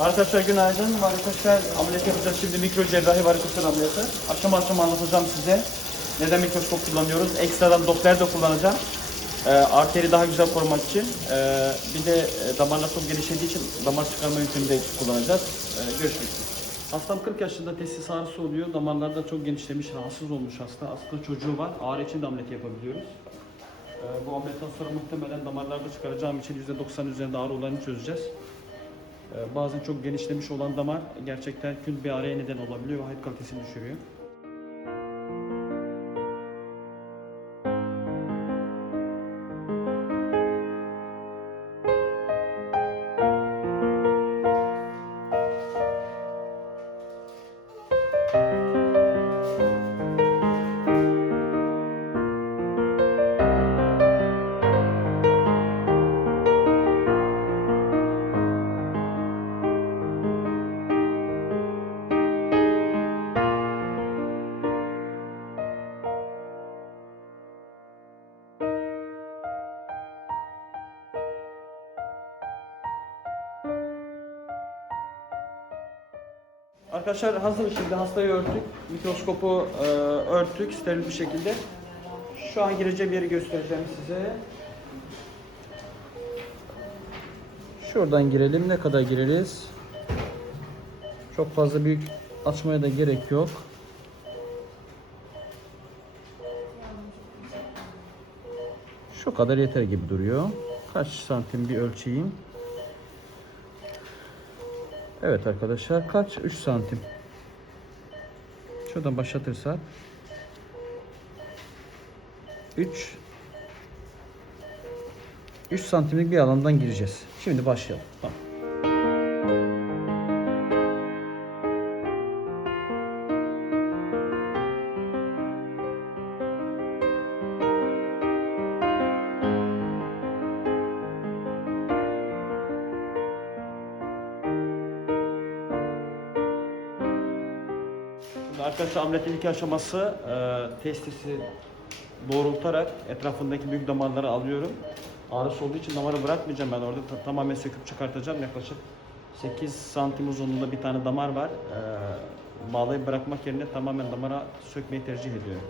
Arkadaşlar günaydın. Varikosel ameliyat yapacağız. Şimdi mikro cerrahi varikosel ameliyatı. Aşama aşama anlatacağım size. Neden mikroskop kullanıyoruz? Ekstradan Doppler de kullanacağım. Ee, arteri daha güzel korumak için. Ee, bir de e, damarlar çok genişlediği için damar çıkarma yöntemini de kullanacağız. Ee, görüşmek üzere. Hastam 40 yaşında testis ağrısı oluyor. Damarlarda çok genişlemiş, rahatsız olmuş hasta. Aslında çocuğu var. Ağrı için de ameliyat yapabiliyoruz. Ee, bu ameliyattan sonra muhtemelen damarlarda çıkaracağım için %90 üzerinde ağrı olanı çözeceğiz. Ee, Bazen çok genişlemiş olan damar gerçekten kül bir ağrıya neden olabiliyor ve hayat kalitesini düşürüyor. Arkadaşlar hazır şimdi hastayı örttük. Mikroskopu e, örttük steril bir şekilde. Şu an gireceğim yeri göstereceğim size. Şuradan girelim. Ne kadar gireriz? Çok fazla büyük açmaya da gerek yok. Şu kadar yeter gibi duruyor. Kaç santim bir ölçeyim. Evet arkadaşlar kaç? 3 santim. Şuradan başlatırsak 3 3 santimlik bir alandan gireceğiz. Şimdi başlayalım. Tamam. Arkadaşlar ameliyatın ilk aşaması e, testisi doğrultarak etrafındaki büyük damarları alıyorum. Ağrısı olduğu için damarı bırakmayacağım ben orada ta- tamamen söküp çıkartacağım. Yaklaşık 8 santim uzunluğunda bir tane damar var. E, bağlayıp bırakmak yerine tamamen damara sökmeyi tercih ediyorum.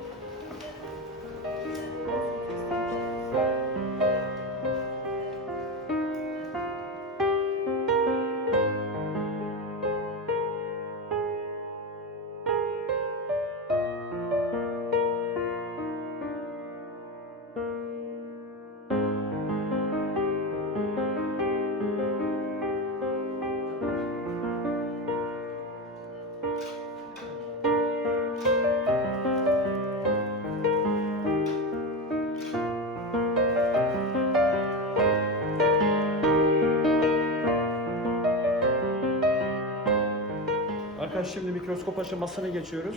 Mikroskop aşamasına geçiyoruz.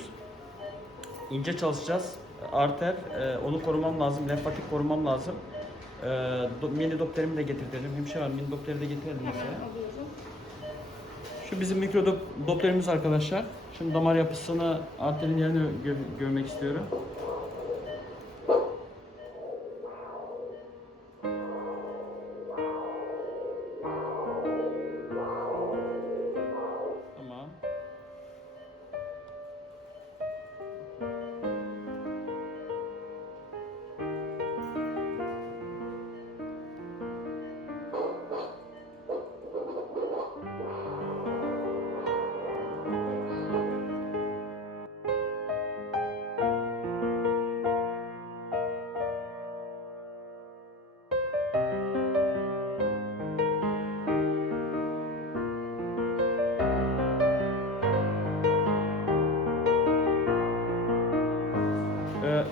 İnce çalışacağız. Arter, e, onu korumam lazım. Lenfatik korumam lazım. E, do- mini dopterimi de getirtelim. Hemşire hanım mini doppleri de getirelim mesela. Şu bizim mikro dop- dopterimiz arkadaşlar. Şimdi damar yapısını, arterin yerini gö- görmek istiyorum.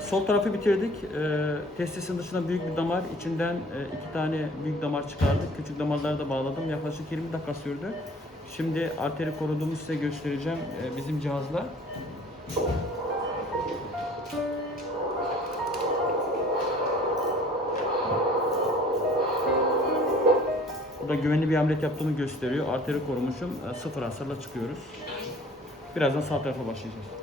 Sol tarafı bitirdik. Ee, testisin dışında büyük bir damar, içinden e, iki tane büyük damar çıkardık. Küçük damarları da bağladım. Yaklaşık 20 dakika sürdü. Şimdi arteri koruduğumu size göstereceğim e, bizim cihazla. Bu da güvenli bir ameliyat yaptığımı gösteriyor. Arteri korumuşum. E, sıfır hasarla çıkıyoruz. Birazdan sağ tarafa başlayacağız.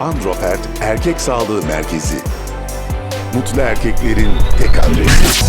Androfert Erkek Sağlığı Merkezi. Mutlu erkeklerin tek adresi.